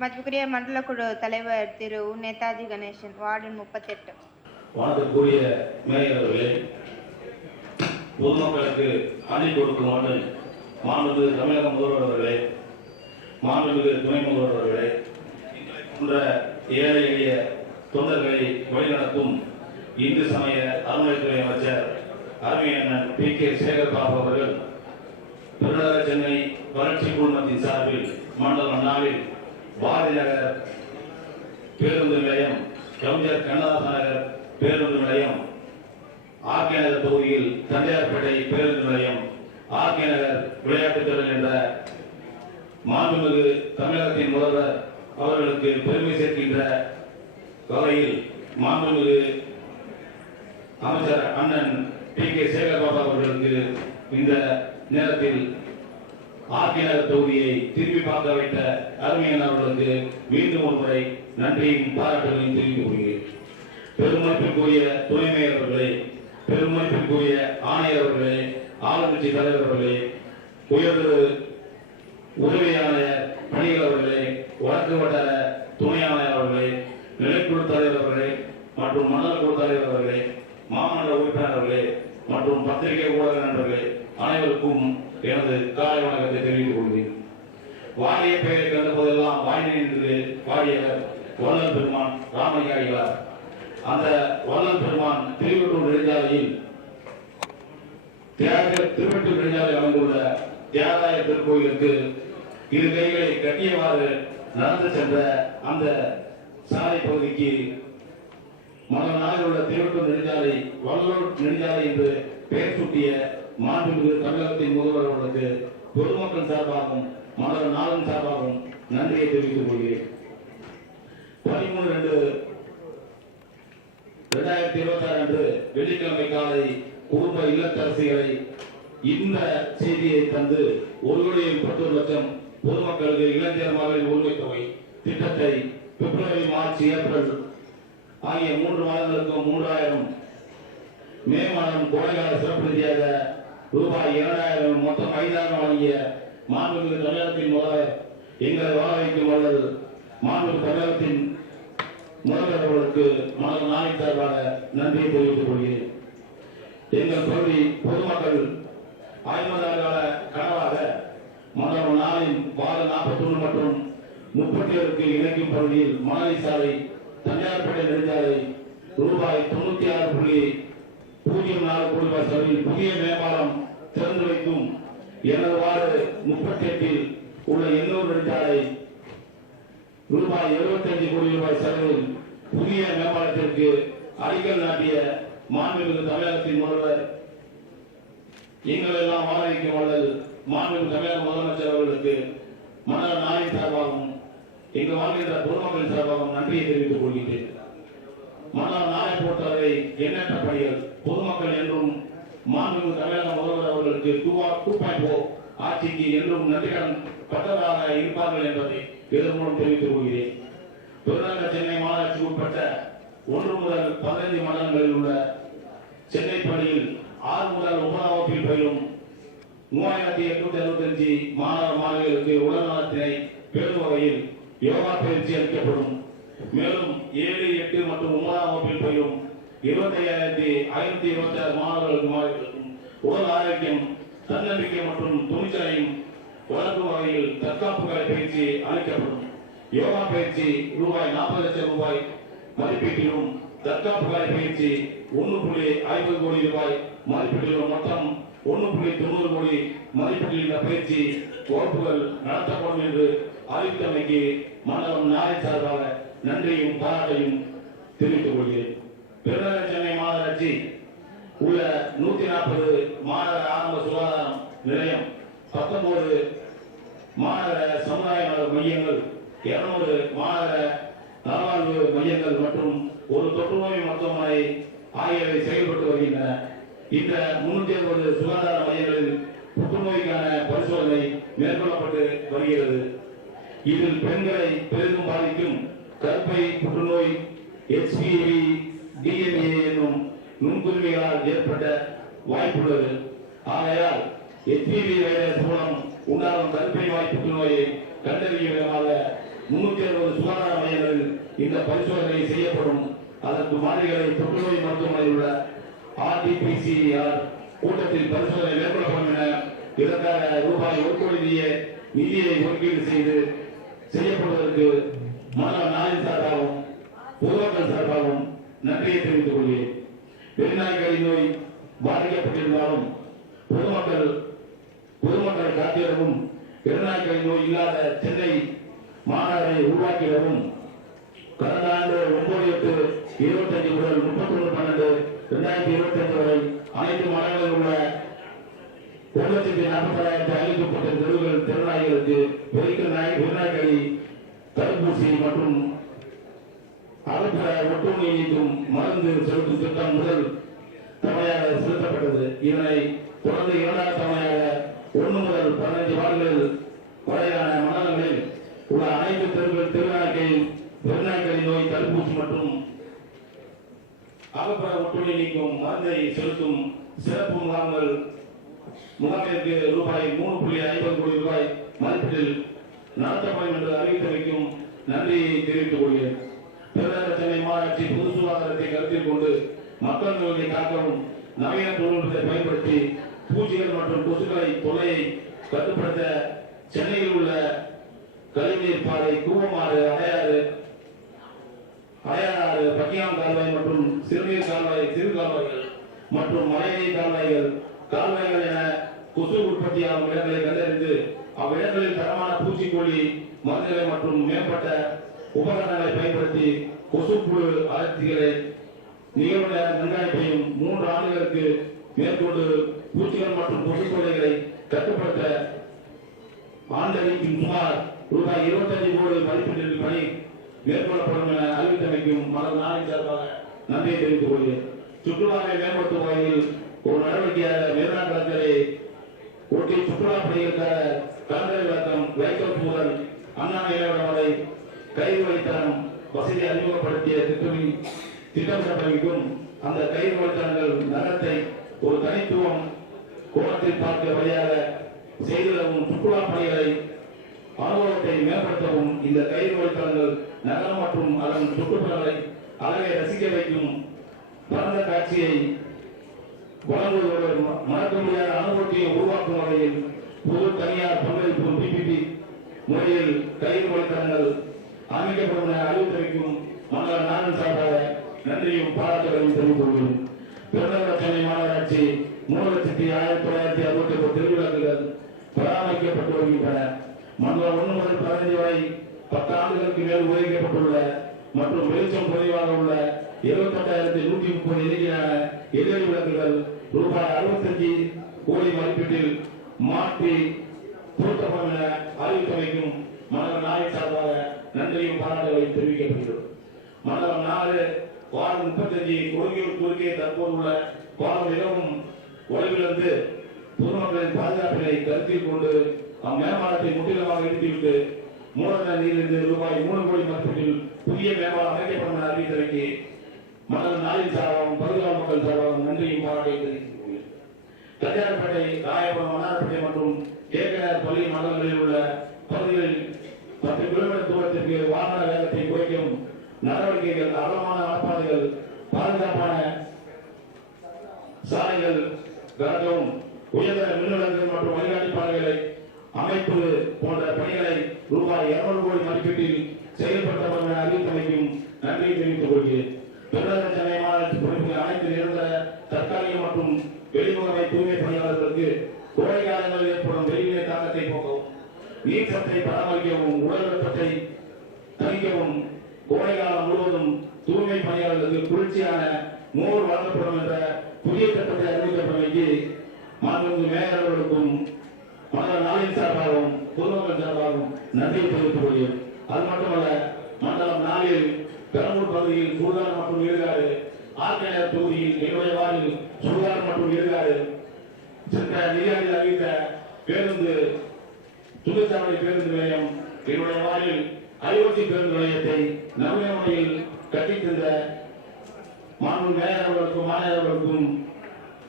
மதிப்புக்குரிய மண்டல குழு தலைவர் திரு நேதாஜி கணேசன், வார்டு 38. வணக்கத்துக்குரிய மேயர் அவர்களே, பொதுமக்களுக்கு அணி கொடுக்கும் மாண்புமிகு தமிழக முதல்வர் அவர்களே, மாண்புமிகு துணை முதல்வர் அவர்களே, போன்ற ஏழை எளிய தொண்டர்களை வழிநடத்தும் இந்து சமய அறநிலையத்துறை அமைச்சர் அருமையண்ணன் PK சேகர்பாபு அவர்கள் பெருநகர சென்னை வளர்ச்சி குழுமத்தின் சார்பில் மண்டலம் 4 பாரதி நகர் பேருந்து நிலையம், கவிஞர் கண்ணதாசன் நகர் பேருந்து நிலையம், RK நகர் தொகுதியில் தண்டையார்பேட்டை பேருந்து நிலையம், RK நகர் விளையாட்டுத் திடல் என்ற மாண்புமிகு தமிழகத்தின் முதல்வர் அவர்களுக்கு பெருமை சேர்க்கின்ற வகையில் மாண்புமிகு அமைச்சர் அண்ணன் PK சேகர்பாபு அவர்களுக்கு இந்த நேரத்தில் RK நகர் தொகுதியை திரும்பி பார்க்க வைத்த அருமையான அவர்களுக்கு மீண்டும் ஒரு முறை நன்றியும் பாராட்டுகளையும் தெரிவித்துக் கொள்கிறேன். பெருமதிப்பிற்குரிய துணை மேயர் அவர்களே, பெருமதிப்பிற்குரிய ஆணையர் அவர்களே, ஆளுங்கட்சி தலைவர் அவர்களே, உயர்திரு உதவி ஆணையர் பணிகள் அவர்களே, வழக்கு வட்டார துணை ஆணையர் அவர்களே, நிலைக்குழு தலைவர் அவர்களே மற்றும் மண்டல குழு தலைவர் அவர்களே, மாமன்ற உறுப்பினர்களே மற்றும் பத்திரிகை ஊடக நண்பர்களே, அனைவருக்கும் எனது காலை வணக்கத்தை தெரிவித்துக் கொள்கிறேன். வாரிய பெயரை கண்ட போதெல்லாம் வாய் நின்று பாடியவர் வள்ளல் பெருமான் ராமையாடிகளார். அந்த வள்ளல் பெருமான் திருவெட்டூர் நெடுஞ்சாலையில் திருவெட்டூர் நெடுஞ்சாலையில் அமைந்துள்ள தியாகராய திருக்கோயிலுக்கு இரு கைகளை கட்டியவாறு நடந்து சென்ற அந்த சாலை பகுதிக்கு மண்டல 4 உள்ள திருவெட்டூர் நெடுஞ்சாலை வள்ளலூர் நெடுஞ்சாலை என்று பெயர் சூட்டிய மாண்புமிகு தமிழகத்தின் முதல்வர் அவர்களுக்கு பொதுமக்கள் சார்பாகவும் மண்டல 4 சார்பாகவும் நன்றியை தெரிவித்துக் கொள்கிறேன். 13/2/2026 அன்று வெள்ளிக்கிழமை காலை குடும்ப இல்லத்தரசிகளை இந்த செய்தியை தந்து 1,10,00,000 பொதுமக்களுக்கு இளைஞர் மகளிர் உரிமை தொகை திட்டத்தை பிப்ரவரி, மார்ச், ஏப்ரல் ஆகிய 3 மாதங்களுக்கு 3,000, மே மாதம் கோடைகால சிறப்பு நிதியாக ரூபாய் 2,000 மொத்தம் 5,000 வழங்கிய மாண்புமிகு தமிழகத்தின் முதல்வர் எங்களை வாழ வைக்கும் வல்லல் மாண்புமிகு தமிழகத்தின் முதல்வர் அவர்களுக்கு மண்டல 4 சார்பாக நன்றியை தெரிவித்துக் கொள்கிறேன். எங்கள் பகுதி பொதுமக்கள் 50 ஆண்டுகால கனவாக மண்டலம் 4 வார்டு 41 மற்றும் 37க்கு இணைக்கும் பகுதியில் மணலி சாலை தண்டையார்பேட்டை நெடுஞ்சாலை ரூபாய் 96.04 கோடி ரூபாய் செலவில் புதிய மேம்பாலம் திறந்து வைக்கும், எனது வார்டு 38ல் உள்ள எண்ணூர் நெடுஞ்சாலை ரூபாய் 75 கோடி ரூபாய் செலவில் புதிய மேம்பாலத்திற்கு அடிக்கல் நாட்டிய மாண்புமிகு தமிழகத்தின் முதல்வர் எங்களெல்லாம் வாழ வைக்கும் வல்லல் மாண்புமிகு தமிழக முதலமைச்சர் அவர்களுக்கு மண்டல 4 சார்பாகவும் இங்கு வாழ்கின்ற பொதுமக்கள் சார்பாகவும் நன்றியை தெரிவித்துக் கொள்கிறேன். மண்டல 4 பொறுத்தவரை எண்ணற்ற பணிகள் பொதுமக்கள் என்றும் மாண்புமிகு தமிழக முதல்வர் அவர்களுக்கு 2.0 ஆட்சிக்கு என்றும் நன்றிகடன் பட்டவராக இருப்பார்கள் என்பதை இதன் மூலம் தெரிவித்துக் கொள்கிறேன். பெருநகர சென்னை மாநகராட்சி உட்பட்ட 1 முதல் 15 மண்டலங்களில் உள்ள சென்னை பள்ளியில் 6 முதல் 9ஆம் வகுப்பில் பயிலும் 3,865 மாணவ மாணவிகளுக்கு உடல் நலத்தினை பேணும் வகையில் யோகா பயிற்சி அளிக்கப்படும். மேலும் 7, 8 மற்றும் 9ஆம் வகுப்பில் பயிலும் 25,526 மாணவர்களுக்கும் உடல் ஆரோக்கியம், தன்னம்பிக்கை மற்றும் துணிச்சலையும் வளர்க்கும் வகையில் தற்காப்பு கலை பயிற்சி அளிக்கப்படும். யோகா பயிற்சி ரூபாய் 40 லட்சம் ரூபாய் மதிப்பீட்டிலும், தற்காப்பு கலை பயிற்சி 1.50 கோடி ரூபாய் மதிப்பீட்டிலும் மொத்தம் 1.90 கோடி மதிப்பீட்டில் இந்த பயிற்சி வகுப்புகள் நடத்தப்படும் என்று அறிவித்தமைக்கு மண்டலம் 4 சார்பாக நன்றியும் பாராட்டையும் தெரிவித்துக் கொள்கிறேன். பெருநகர சென்னை மாநகராட்சி உள்ள 140 மாநகர ஆரம்ப சுகாதார நிலையம், 19 மாநகர சமுதாய மையங்கள், 200 மாநகர நலவாழ்வு மையங்கள் மற்றும் ஒரு தொற்றுநோய் மருத்துவமனை ஆகியவை செயல்பட்டு வருகின்றன. இந்த 360 சுகாதார மையங்களில் புற்றுநோய்க்கான பரிசோதனை மேற்கொள்ளப்பட்டு வருகிறது. இதில் பெண்களை பெரிதும் பாதிக்கும் கர்ப்பை புற்றுநோய், HPV, DNA என்னும் நுண்குருவிகளால் ஏற்பட்ட வாய்ப்புள்ளது. ஆகையால் HPV வைரஸ் மூலம் உண்டாகும் கர்ப்பை வாய் புற்றுநோயை கண்டறியும் விதமாக 360 சுகாதார மையங்களில் இந்த பரிசோதனை செய்யப்படும். அதற்கு மாதிரிகளை தொற்றுநோய் மருத்துவமனையில் உள்ள RT-PCR கூட்டத்தில் பரிசோதனை மேற்கொள்ளப்படும் என இதற்காக ரூபாய் 1 கோடி நிதியை ஒதுக்கீடு செய்யப்படுவதற்கு மாணவர் நாளின் சார்பாகவும் பொதுமக்கள் சார்பாகவும் நன்றியை தெரிவித்துக் கொள்கிறேன். வெறிநாய்களின் நோய் பாதிக்கப்பட்டிருந்தாலும் பொதுமக்கள் காத்திடவும் வெறிநாய்களின் நோய் இல்லாத சென்னை மாநகரை உருவாக்கிடவும் கடந்த ஆண்டு 9/8/25 முதல் 31/12/2025 வரை அனைத்து மாநிலங்களில் உள்ள 1,40,530 தெருவுகள் தெருநாய்களுக்கு வெறிநாய்களை தடுப்பூசி மற்றும் அகற்ற ஒட்டுண்ணி நீக்கும் மருந்து செலுத்தும் திட்டம் முதல் தவணையாக செலுத்தப்பட்டது. இதனை தொடர்ந்து 2வது தவணையாக 1 முதல் 15 வார்டுகள் வரையிலான மண்டலங்களில் உள்ள அனைத்து வெறிநாய்களின் நோய் தடுப்பூசி மற்றும் அகற்ற ஒட்டுண்ணி நீக்கும் மருந்தை செலுத்தும் சிறப்பு முகாமிற்கு ரூபாய் 3.50 கோடி ரூபாய் மதிப்பீட்டில் நடத்தப்படும் என்று அறிவித்தமைக்கும் நன்றியை தெரிவித்துக் கொள்கிறேன். பெருநகர சென்னை மாநகராட்சி பொது சுகாதாரத்தை கருத்தில் கொண்டு மக்கள் நோயை காக்கவும் நவீன தொழில்நுட்பத்தை பயன்படுத்தி பூச்சிகள் மற்றும் கொசுக்களை தொல்லையை கட்டுப்படுத்த சென்னையில் உள்ள கழிவுநீர் பாதை, கூவமாறு, அடையாறு, பக்கியாம் கால்வாய் மற்றும் சிறுநீர் கால்வாய், சிறு கால்வாய்கள் மற்றும் மழைநீர் கால்வாய்கள் என கொசு உற்பத்தியாகும் இடங்களை கண்டறிந்து அவ்விடங்களில் தரமான பூச்சிக்கொல்லி மருந்துகளை மற்றும் மேம்பட்ட உபகரணங்களை பயன்படுத்தி கொசுப்புழு அடர்த்திகளை நிகழ்வு நேர கண்காணிப்பையும் 3 ஆண்டுகளுக்கு மேற்கொண்டு பூச்சிகள் மற்றும் கொசு தொல்லைகளை கட்டுப்படுத்த ஆண்டறிக்கும் சுமார் ரூபாய் 25 கோடி மதிப்பீட்டில் பணி மேற்கொள்ளப்படும் என அறிவித்தமைக்கும் மலர் நாளின் சார்பாக நன்றியை தெரிவித்துக் கொள்கிறேன். சுற்றுலாவை மேம்படுத்தும் வகையில் ஒரு நடவடிக்கையாக மெரினா கடற்கரை ஒட்டி சுற்றுலா பணிகளுக்காக கடற்கரை விளக்கம் லைட் முதல் அண்ணா நிலையம் வரை கயிறு வழித்தடம் வசதி அறிமுகப்படுத்திய திட்டமிடப்படும். அந்த கயிறு வழித்தடங்கள் நகரத்தை ஒரு தனித்துவம் கோணத்தில் பார்க்க வழியாக செய்திடவும் சுற்றுலா பணிகளை அனுபவத்தை மேம்படுத்தவும் இந்த கயிறு வழித்தடங்கள் நகரம் மற்றும் அதன் சுற்றுப்புறங்களை அழகை ரசிக்க வைக்கும் பரந்த காட்சியை வழங்குவதோடு மறக்க முடியாத அனுபவத்தை உருவாக்கும் வகையில் பொது தனியார் பங்களிப்பு PPP முறையில் கயிறு வழித்தடங்கள் அமைக்கப்படும் என அறிவித்தமைக்கும் மண்டல நாளின் சார்பாக நன்றியும் பாராட்டுகளையும் தெரிவித்துக் கொள்கிறேன். பெருநகர சென்னை மாநகராட்சி 3,19,961 தெருவிளக்குகள் பராமரிக்கப்பட்டு வருகின்றன. மண்டலம் 1 முதல் 15 வரை 10 ஆண்டுகளுக்கு மேல் உபயோகிக்கப்பட்டுள்ள மற்றும் வெளிச்சம் குறைவாக உள்ள 78,130 எண்ணிக்கையான LED விளக்குகள் ரூபாய் 65 கோடி மதிப்பீட்டில் மாற்றி பொருத்தப்படும் என அறிவித்தமைக்கும் மண்டலம் 4 சார்பாக நன்றியும் பாராட்டுகளையும் தெரிவிக்கப்படுகிறது. மண்டலம் 4 வார்டு 35 கொள்கையூர் குறுக்கே தற்போது உள்ள பாலம் மிகவும் தொலைவிலிருந்து பொதுமக்களின் பாதுகாப்பினை கருத்தில் கொண்டு அம்மேம்பாலத்தை முற்றிலுமாக இடித்துவிட்டு மூலதன நீரிலிருந்து ரூபாய் 3 கோடி மதிப்பீட்டில் புதிய மேம்பாலம் அமைக்கப்படும் என அறிவித்தமைக்கு மண்டலம் 4 சார்பாகவும் பகுதிவாழ் மக்கள் சார்பாகவும் நன்றியும் பாராட்டையும் தெரிவித்துக் கொள்கிறேன். தஞ்சாவூர்பேட்டை, ராயபுரம், மன்னார்பேட்டை மற்றும் கேகேஆர் பள்ளி மண்டலங்களில் உள்ள பகுதிகளில் 10 கிலோமீட்டர் தூரத்திற்கு வாகன வேகத்தை குறைக்கும் நடவடிக்கைகள், அகலமான வனப்பாதைகள், பாதுகாப்பான சாலைகள் கட்டவும், உயர்தர மின்விளக்குகள் மற்றும் வழிகாட்டி பாதைகளை அமைப்பு போன்ற பணிகளை ரூபாய் 200 கோடி மதிப்பீட்டில் செயல்படுத்தப்படும் என அறிவித்தமைக்கும் நன்றியை தெரிவித்துக் கொள்கிறேன். பெருநகர சென்னை மாநகராட்சி பொறுப்பில் அனைத்து நிரந்தர, தற்காலிக மற்றும் வெளிமுகமை தூய்மை பணியாளர்களுக்கு கோடை காலங்களில் ஏற்படும் வெளிநீர் தாக்கத்தை போக்கவும், நீர் சத்தை பராமரிக்கவும், உடல் வெப்பத்தை தணிக்கவும், கோடை காலம் முழுவதும் தூய்மை பணியாளர்களுக்கு குளிர்ச்சியான மோர் வழங்கப்படும் என்ற புதிய திட்டத்தை அறிவிக்கப்பட்டமைக்கு மாண்புமிகு மேயர் அவர்களுக்கும் மண்டல 4 சார்பாகவும் பொதுமக்கள் சார்பாகவும் நன்றியை தெரிவித்துக் கொள்கிறேன். அது மட்டுமல்ல, மண்டலம் 4 பெரம்பூர் பகுதியில் சுடுகாடு மற்றும் இடுகாடு, ஆர்கேநகர் தொகுதியில் என்னுடைய வார்டில் சுடுகாடு மற்றும் இடுகாடு சென்ற நிதியாண்டில் அறிவித்த பேருந்து சுடுசாவடி பேருந்து நிலையம், என்னுடைய வார்டில் IOC பேருந்து நிலையத்தை நவீன முறையில் கட்டித் தந்த மாண்பு மேயர் அவர்களுக்கும், மாநகர் அவர்களுக்கும்,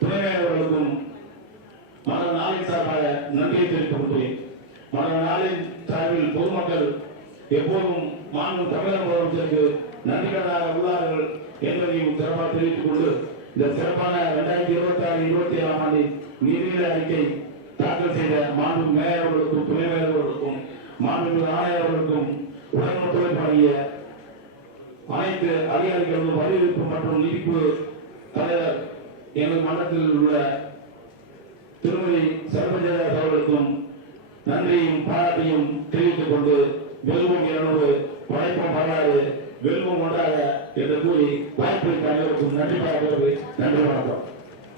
துணை மேயர் அவர்களுக்கும் மண்டல 4 சார்பாக நன்றியை தெரிவித்துக் கொள்கிறேன். மண்டல 4 சார்பில் பொதுமக்கள் எப்போதும் மாண்பு தமிழக முதலமைச்சருக்கு நன்றிகளாக உள்ளார்கள் என்பதையும் சிறப்பாக தெரிவித்துக் கொண்டு இந்த சிறப்பான 2026-27 ஆண்டின் நிதிநிலை அறிக்கை தாக்கல் செய்த மாண்பு மேயர் அவர்களுக்கும் துணை மேயர் அவர்களுக்கும் மாண்பு ஆணையர் அவர்களுக்கும் உடன் ஒத்துழைப்பு வழங்கிய அனைத்து அதிகாரிகளும் வரவேற்பு மற்றும் நீதிப்பு தலைவர் எங்கள் மன்றத்தில் உள்ள திருமதி சர்வஜதாஸ் அவர்களுக்கும் நன்றியும் பாராட்டியும் தெரிவித்துக் கொண்டு வெல்வம் 200 படைப்போம் வரலாறு வெல்வம் ஒன்றாக என்று கூறி வாய்ப்பு அனைவருக்கும் நன்றி பாராட்டுவது. நன்றி, வணக்கம்.